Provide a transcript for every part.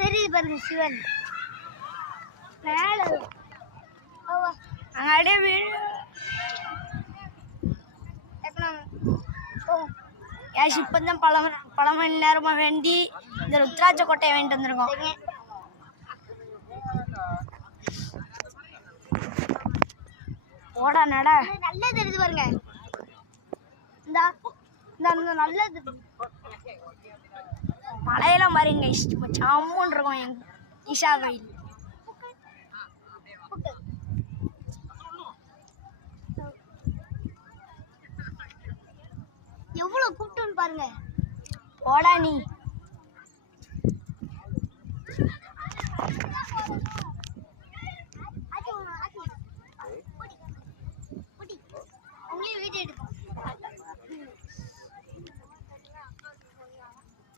தெரியுது பாருங்க சிவன் மேல அங்கே வீடு இப்பதான் பல மணி நேரமா வேண்டி இந்த ருத்ராட்ச கோட்டையை வேண்டிட்டு வந்திருக்கோம். ஓடா நட நல்லா தெரியுது பாருங்க. இந்த நல்லது மலையெல்லாம் பாருங்க சாமுன்னு இருக்கும் எங்க ஈஷா கோயில். எவ்வளவு கூப்பிட்டு பாருங்க. ஓடா நீ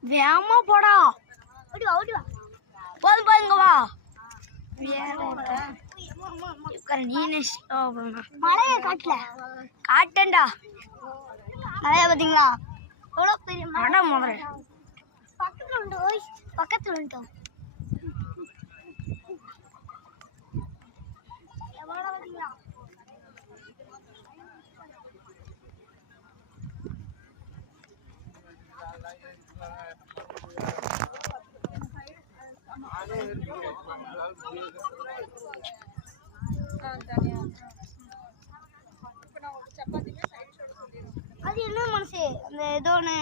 வேமா போடா. போதும் போதுங்க வா. மழைய காட்டல காட்டண்டா. மழைய பாத்தீங்களா எவ்வளவு பெரிய மழை. முதல்ல பக்கத்துல வந்துட்டோம். அது என்ன மனசு அந்த ஏதோ ஒன்று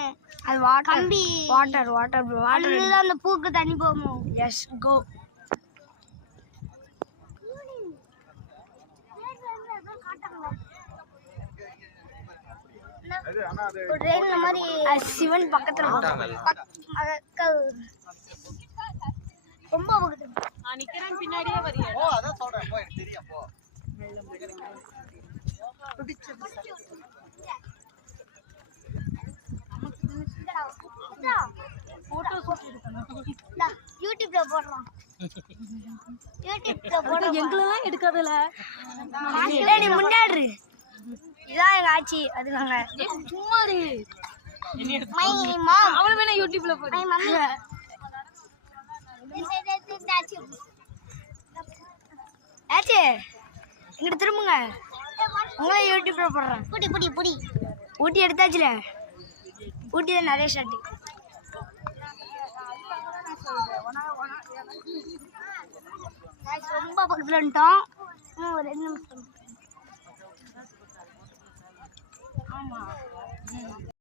அது கம்பி வாட்டர் வாட்டர் வாட்டர் அந்த பூக்கு தண்ணி போகும். எஸ் கோ. சிவன் பக்கத்துல ரொம்ப பக்கத்துல பின்னாடியே வரியா. யூடியூப்ல போடுறோம். எங்களெல்லாம் எடுக்காதல நீ முன்னாடி. இதான் எங்க ஆச்சி. அது நாங்க சும்மா அவளை வேணா யூடியூப்ல போடு. ஆச்சி இங்கிட்ட திரும்புங்க. உங்களே யூடியூப்ல போடுறேன். புடி புடி புடி. ஊட்டி எடுத்தாச்சுல. ஊட்டி தான் நிறைய ஷாட்டு. ரொம்ப பக்கத்துல வந்துட்டோம். ஒரு 2 நிமிஷம். ஆமா